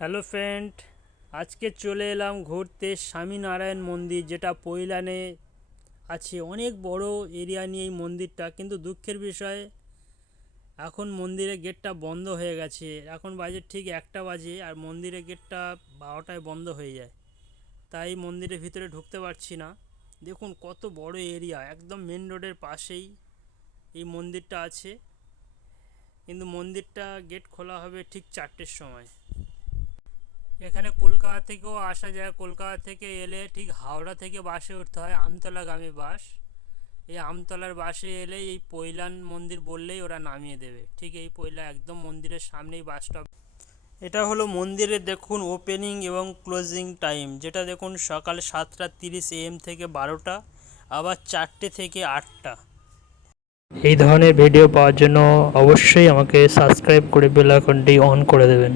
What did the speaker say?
Hello friend, আজকে চলে এলাম ঘুরতে স্বামীনারায়ণ মন্দির, যেটা পৈলানে আছে। অনেক বড় এরিয়া নিয়ে এই মন্দিরটা, কিন্তু দুঃখের বিষয় এখন মন্দিরের গেটটা বন্ধ হয়ে গেছে। এখন বাজে ঠিক 1টা বাজে, আর মন্দিরের গেটটা 12টায় বন্ধ হয়ে যায়, তাই মন্দিরের ভিতরে ঢুকতে পারছি না। দেখুন কত বড় এরিয়া, একদম মেন রোডের পাশেই এই মন্দিরটা আছে, কিন্তু মন্দিরটা গেট খোলা হবে ঠিক 4টের সময়। এখানে কলকাতা থেকেও আসা যায়। কলকাতা থেকে এলে ঠিক হাওড়া থেকে বাসে উঠতে হয়, আমতলাগামী বাস। এই আমতলার বাসে এলে এই পৈলান মন্দির বললেই ওরা নামিয়ে দেবে। ঠিক এই পৈলা একদম মন্দিরের সামনেই বাস স্টপ। এটা হলো মন্দিরের দেখুন ওপেনিং এবং ক্লোজিং টাইম, যেটা দেখুন সকাল 7:30 AM থেকে 12টা, আবার 4টে থেকে 8টা। এই ধরনের ভিডিও পাওয়ার জন্য অবশ্যই আমাকে সাবস্ক্রাইব করে বেল আইকনটি অন করে দেবেন।